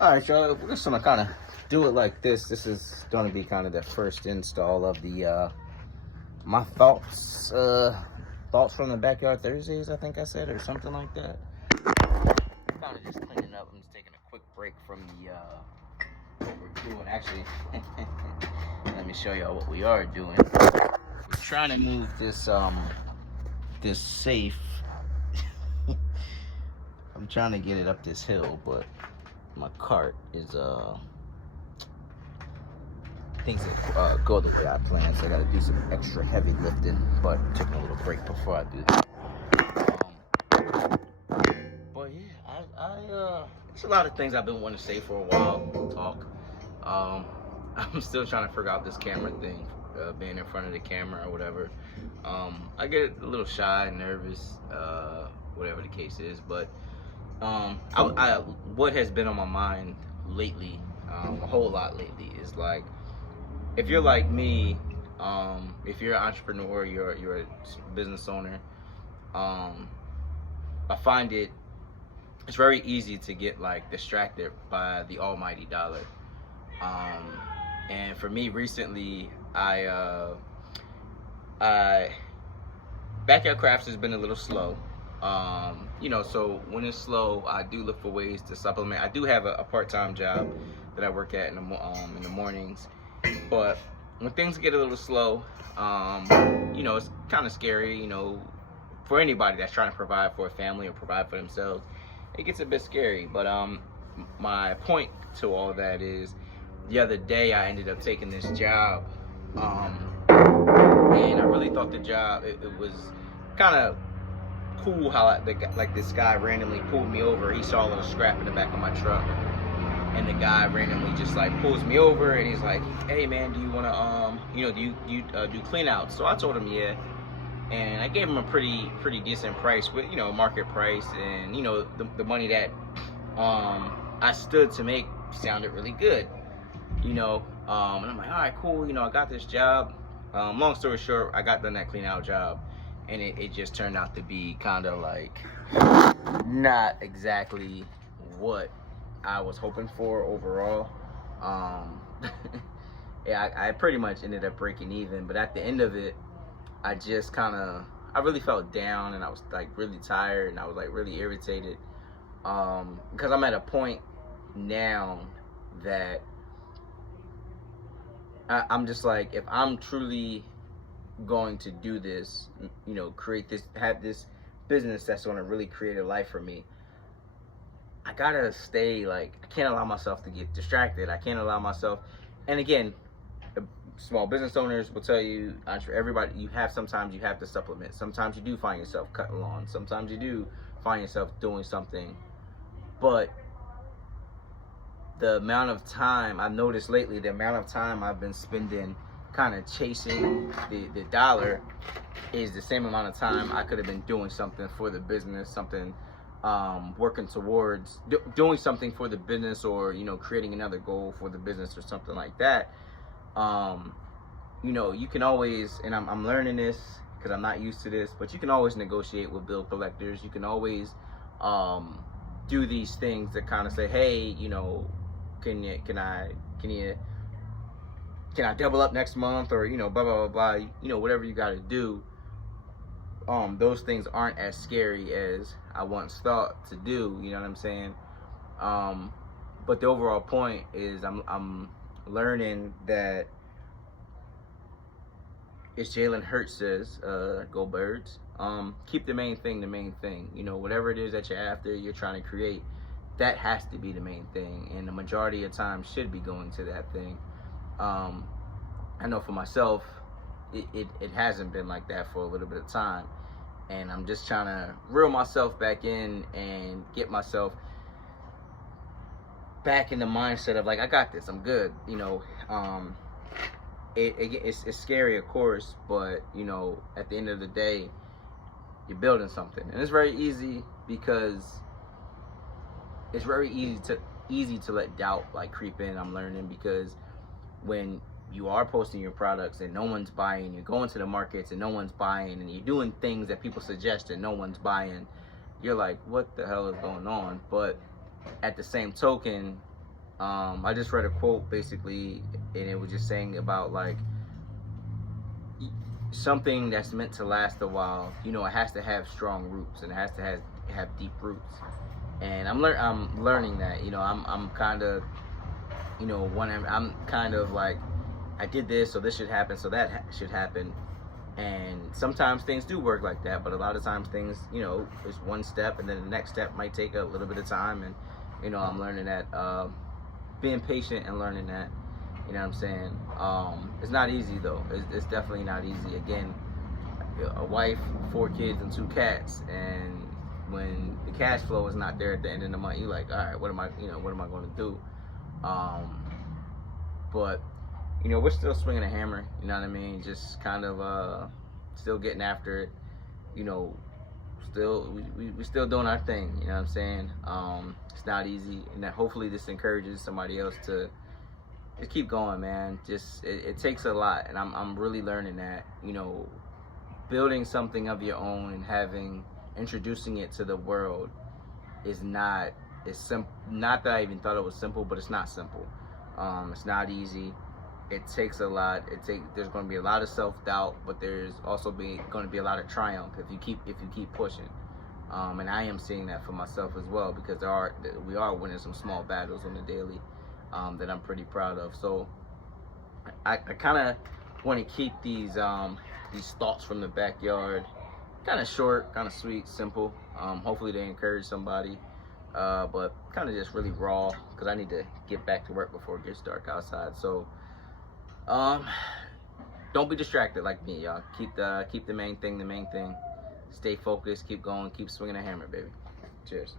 All right, y'all. We're just gonna kind of do it like this. This is gonna be kind of the first install of the my thoughts from the backyard Thursdays. I think I said, or something like that. Kind of just cleaning up. I'm just taking a quick break from the what we're doing. Actually, let me show y'all what we are doing. We're trying to move this safe. I'm trying to get it up this hill, but my cart is things that go the way I planned, so I got to do some extra heavy lifting. But taking a little break before I do that. But yeah, there's a lot of things I've been wanting to say for a while. Talk. I'm still trying to figure out this camera thing, being in front of the camera or whatever. I get a little shy, nervous, whatever the case is. But what has been on my mind lately, a whole lot lately, is like, if you're like me, if you're an entrepreneur, you're a business owner, I find it's very easy to get like distracted by the almighty dollar. And for me recently, backyard crafts has been a little slow. So when it's slow, I do look for ways to supplement. I do have a part-time job that I work at in the mornings, but when things get a little slow, it's kind of scary, for anybody that's trying to provide for a family or provide for themselves. It gets a bit scary. But my point to all that is, the other day I ended up taking this job, and I really thought the job, it was kind of cool how this guy randomly pulled me over. He saw a little scrap in the back of my truck, and the guy randomly just like pulls me over, and he's like, "Hey man, do you want to do you do clean outs?" So I told him yeah, and I gave him a pretty decent price, with market price, and the money that I stood to make sounded really good, and I'm like, all right, cool, I got this job. Long story short, I got done that clean out job, and it just turned out to be kind of like not exactly what I was hoping for overall. Yeah, I pretty much ended up breaking even, but at the end of it, I really felt down, and I was like really tired, and I was like really irritated, because I'm at a point now that I'm just like, if I'm truly going to do this, have this business that's going to really create a life for me, I gotta stay, like, I can't allow myself to get distracted. I can't allow myself, and again, small business owners will tell you, everybody, sometimes you have to supplement. Sometimes you do find yourself cutting lawns. Sometimes you do find yourself doing something. But the amount of time I've noticed lately, the amount of time I've been spending kind of chasing the dollar, is the same amount of time I could have been doing something for the business, something, working towards doing something for the business, or creating another goal for the business or something like that. You can always, and I'm learning this because I'm not used to this, but you can always negotiate with bill collectors. You can always do these things that kind of say, hey, can I double up next month, or blah blah blah blah, whatever you got to do. Those things aren't as scary as I once thought to do, you know what I'm saying? But the overall point is, I'm learning that, as Jalen Hurts says, go Birds, keep the main thing the main thing. Whatever it is that you're after, you're trying to create, that has to be the main thing, and the majority of time should be going to that thing. I know for myself, it hasn't been like that for a little bit of time, and I'm just trying to reel myself back in and get myself back in the mindset of like, I got this, I'm good. It's scary, of course, but at the end of the day, you're building something, and it's very easy, because it's very easy to let doubt like creep in. I'm learning, because when you are posting your products and no one's buying, you're going to the markets and no one's buying, and you're doing things that people suggest and no one's buying, you're like, what the hell is going on? But at the same token, I just read a quote basically, and it was just saying about like something that's meant to last a while. You know, it has to have strong roots, and it has to have deep roots. And I'm learning that. You know, I'm kind of, you know, I'm kind of like, I did this, so this should happen, so that should happen. And sometimes things do work like that, but a lot of times things, you know, is one step, and then the next step might take a little bit of time. And you know, I'm learning that, being patient and learning that. You know what I'm saying? It's not easy though. It's definitely not easy. Again, a wife, 4 kids, and 2 cats, and when the cash flow is not there at the end of the month, you're like, all right, what am I going to do? But you know, we're still swinging a hammer. You know what I mean? Just kind of still getting after it. You know, still we still doing our thing. You know what I'm saying? It's not easy, and that hopefully this encourages somebody else to just keep going, man. Just it takes a lot, and I'm really learning that. You know, building something of your own and introducing it to the world is not simple. Not that I even thought it was simple, but it's not simple. It's not easy. It takes a lot. There's going to be a lot of self-doubt, but there's also going to be a lot of triumph if you keep pushing. And I am seeing that for myself as well, because we are winning some small battles on the daily, that I'm pretty proud of. So I kind of want to keep these thoughts from the backyard kind of short, kind of sweet, simple. Hopefully they encourage somebody, but kind of just really raw, because I need to get back to work before it gets dark outside. So don't be distracted like me, y'all. Keep the main thing the main thing. Stay focused, keep going, keep swinging a hammer, baby. Cheers.